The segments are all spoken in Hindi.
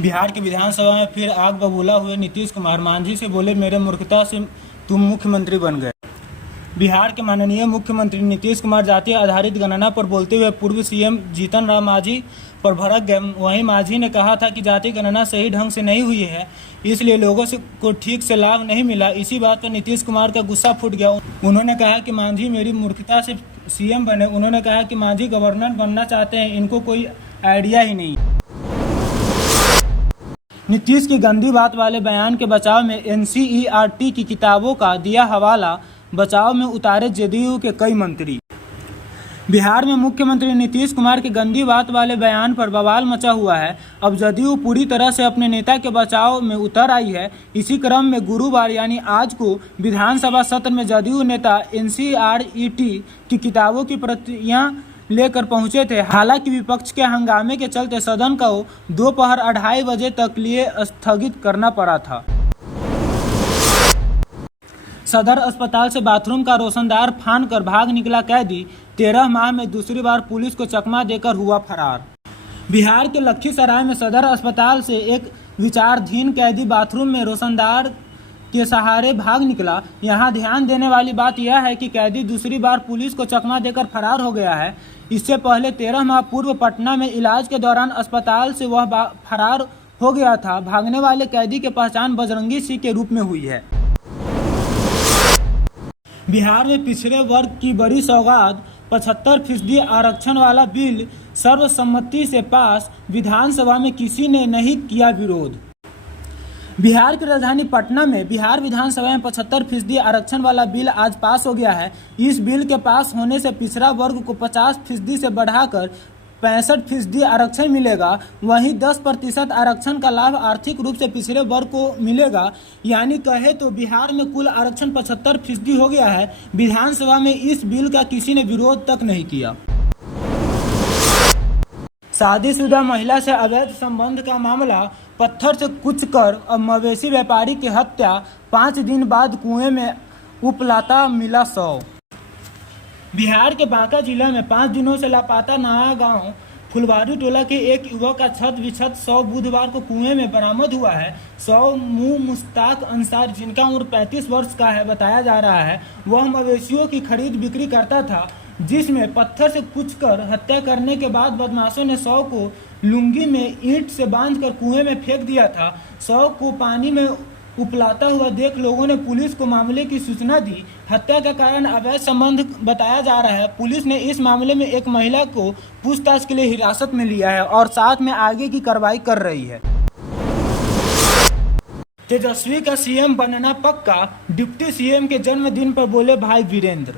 बिहार की विधानसभा में फिर आग बबूला हुए नीतीश कुमार मांझी से बोले, मेरे मूर्खता से तुम मुख्यमंत्री बन गए। बिहार के माननीय मुख्यमंत्री नीतीश कुमार जाति आधारित गणना पर बोलते हुए पूर्व सीएम जीतन राम मांझी पर भड़क गए। वहीं मांझी ने कहा था कि जाति गणना सही ढंग से नहीं हुई है, इसलिए लोगों को ठीक से लाभ नहीं मिला। इसी बात पर नीतीश कुमार का गुस्सा फूट गया। उन्होंने कहा कि मांझी मेरी मूर्खता से सीएम बने। उन्होंने कहा कि मांझी गवर्नर बनना चाहते हैं, इनको कोई आइडिया ही नहीं। नीतीश की गंदी बात वाले बयान के बचाव में एनसीईआरटी की किताबों का दिया हवाला। बचाव में उतारे जदयू के कई मंत्री। बिहार में मुख्यमंत्री नीतीश कुमार के गंदी बात वाले बयान पर बवाल मचा हुआ है। अब जदयू पूरी तरह से अपने नेता के बचाव में उतर आई है। इसी क्रम में गुरुवार यानी आज को विधानसभा सत्र में जदयू नेता एनसीईआरटी की किताबों की प्रतियां लेकर पहुंचे थे। हालांकि विपक्ष के हंगामे के चलते सदन को दोपहर 2:30 बजे तक लिए स्थगित करना पड़ा था। सदर अस्पताल से बाथरूम का रोशनदार फान कर भाग निकला कैदी। 13 माह में दूसरी बार पुलिस को चकमा देकर हुआ फरार। बिहार के लखीसराय में सदर अस्पताल से एक विचाराधीन कैदी बाथरूम में रोशनदार के सहारे भाग निकला। यहाँ ध्यान देने वाली बात यह है कि कैदी दूसरी बार पुलिस को चकमा देकर फरार हो गया है। इससे पहले 13 माह पूर्व पटना में इलाज के दौरान अस्पताल से वह फरार हो गया था। भागने वाले कैदी की पहचान बजरंगी सिंह के रूप में हुई है। बिहार में पिछड़े वर्ग की बड़ी सौगात 75% आरक्षण वाला बिल सर्वसम्मति से पास। विधानसभा में किसी ने नहीं किया विरोध। बिहार की राजधानी पटना में बिहार विधानसभा में 75% आरक्षण वाला बिल आज पास हो गया है। इस बिल के पास होने से पिछड़ा वर्ग को 50% से बढ़ाकर 65% आरक्षण मिलेगा। वहीं 10% आरक्षण का लाभ आर्थिक रूप से पिछड़े वर्ग को मिलेगा। यानी कहे तो बिहार में कुल आरक्षण 75% हो गया है। विधानसभा में इस बिल का किसी ने विरोध तक नहीं किया। शादीशुदा महिला से अवैध संबंध का मामला। पत्थर से कुचकर अब मवेशी व्यापारी की हत्या। 5 दिन बाद कुएं में उपलाता मिला शव। बिहार के बांका जिला में 5 दिनों से लापता नया गांव फुलवारी टोला के एक युवक का छत विछत शव बुधवार को कुएं में बरामद हुआ है। शव मुश्ताक अंसार, जिनका उम्र 35 वर्ष का है, बताया जा रहा है। वह मवेशियों की खरीद बिक्री करता था, जिसमें पत्थर से कुचकर हत्या करने के बाद बदमाशों ने शव को लुंगी में ईंट से बांधकर कुएं में फेंक दिया था। शव को पानी में उपलाता हुआ देख लोगों ने पुलिस को मामले की सूचना दी। हत्या का कारण अवैध संबंध बताया जा रहा है। पुलिस ने इस मामले में एक महिला को पूछताछ के लिए हिरासत में लिया है और साथ में आगे की कार्रवाई कर रही है। तेजस्वी का सीएम बनना पक्का। डिप्टी सीएम के जन्मदिन पर बोले भाई वीरेंद्र।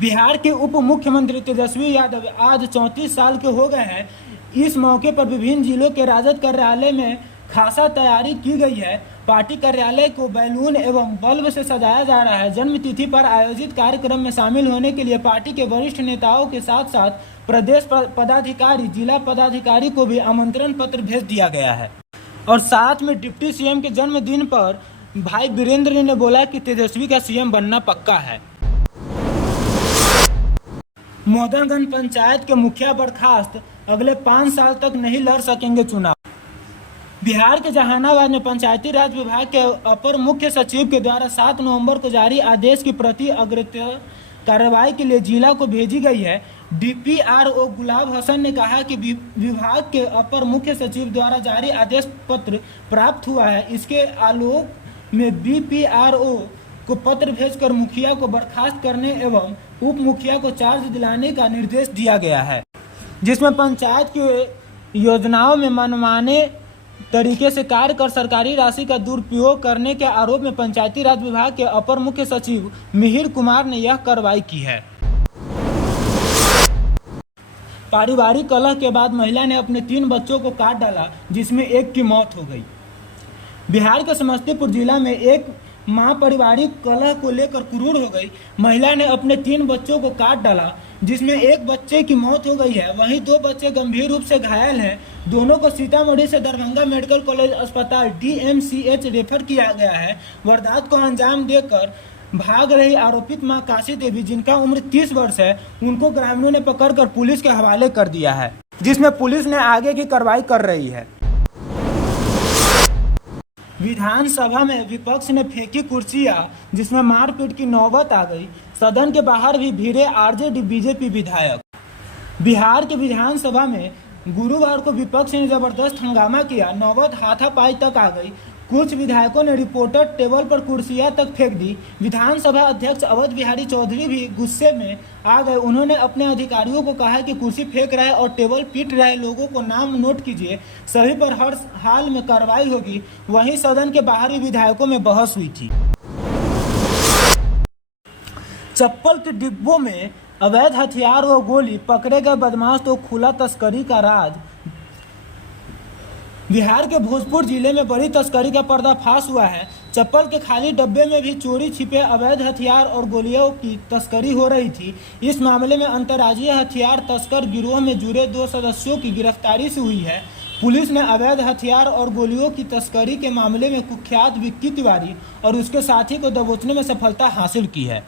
बिहार के उप मुख्यमंत्री तेजस्वी यादव आज 34 साल के हो गए हैं। इस मौके पर विभिन्न जिलों के राजद कार्यालय में खासा तैयारी की गई है। पार्टी कार्यालय को बैलून एवं बल्ब से सजाया जा रहा है। जन्मतिथि पर आयोजित कार्यक्रम में शामिल होने के लिए पार्टी के वरिष्ठ नेताओं के साथ साथ प्रदेश पदाधिकारी, जिला पदाधिकारी को भी आमंत्रण पत्र भेज दिया गया है। और साथ में डिप्टी सीएम के जन्मदिन पर भाई वीरेंद्र ने बोला कि तेजस्वी का सीएम बनना पक्का है। मोदनगंज पंचायत के मुखिया बर्खास्त, अगले 5 साल तक नहीं लड़ सकेंगे चुनाव। बिहार के जहानाबाद में पंचायती राज विभाग के अपर मुख्य सचिव के द्वारा 7 नवंबर को जारी आदेश की प्रति अग्रिम कार्रवाई के लिए जिला को भेजी गई है। डीपीआरओ गुलाब हसन ने कहा कि विभाग के अपर मुख्य सचिव द्वारा जारी आदेश पत्र प्राप्त हुआ है। इसके आलोक में बीपीआरओ को पत्र भेजकर मुखिया को बर्खास्त करने एवं उप मुखिया को चार्ज दिलाने का निर्देश दिया गया है, जिसमें पंचायत की योजनाओं में मनमाने तरीके से कार्य कर सरकारी राशि का दुरुपयोग करने के आरोप में पंचायती राज विभाग के अपर मुख्य सचिव मिहिर कुमार ने यह कार्रवाई की है। पारिवारिक कलह के बाद महिला ने अपने 3 बच्चों को काट डाला, जिसमें एक की मौत हो गई। बिहार के समस्तीपुर जिला में एक मां पारिवारिक कलह को लेकर क्रूर हो गई। महिला ने अपने 3 बच्चों को काट डाला, जिसमें एक बच्चे की मौत हो गई है। वहीं 2 बच्चे गंभीर रूप से घायल हैं। दोनों को सीतामढ़ी से दरभंगा मेडिकल कॉलेज अस्पताल DMCH रेफर किया गया है। वारदात को अंजाम देकर भाग रही आरोपित मां काशी देवी, जिनका उम्र 30 वर्ष है, उनको ग्रामीणों ने पकड़कर पुलिस के हवाले कर दिया है, जिसमें पुलिस ने आगे की कार्रवाई कर रही है। विधानसभा में विपक्ष ने फेंकी कुर्सियां, जिसमें मारपीट की नौबत आ गई। सदन के बाहर भी भिड़े आरजेडी बीजेपी विधायक। बिहार के विधानसभा में गुरुवार को विपक्ष ने जबरदस्त हंगामा किया। नौबत हाथापाई तक आ गई। कुछ विधायकों ने रिपोर्टर टेबल पर कुर्सियां तक फेंक दी। विधानसभा अध्यक्ष अवध बिहारी चौधरी भी गुस्से में आ गए। उन्होंने अपने अधिकारियों को कहा कि कुर्सी फेंक रहे और टेबल पीट रहे लोगों को नाम नोट कीजिए, सभी पर हर हाल में कार्रवाई होगी। वहीं सदन के बाहर भी विधायकों में बहस हुई थी। चप्पल के डिब्बों में अवैध हथियार व गोली, पकड़े गए बदमाश तो खुला तस्करी का राज। बिहार के भोजपुर जिले में बड़ी तस्करी का पर्दाफाश हुआ है। चप्पल के खाली डब्बे में भी चोरी छिपे अवैध हथियार और गोलियों की तस्करी हो रही थी। इस मामले में अंतर्राज्यीय हथियार तस्कर गिरोह में जुड़े 2 सदस्यों की गिरफ्तारी से हुई है। पुलिस ने अवैध हथियार और गोलियों की तस्करी के मामले में कुख्यात विक्की तिवारी और उसके साथी को दबोचने में सफलता हासिल की है।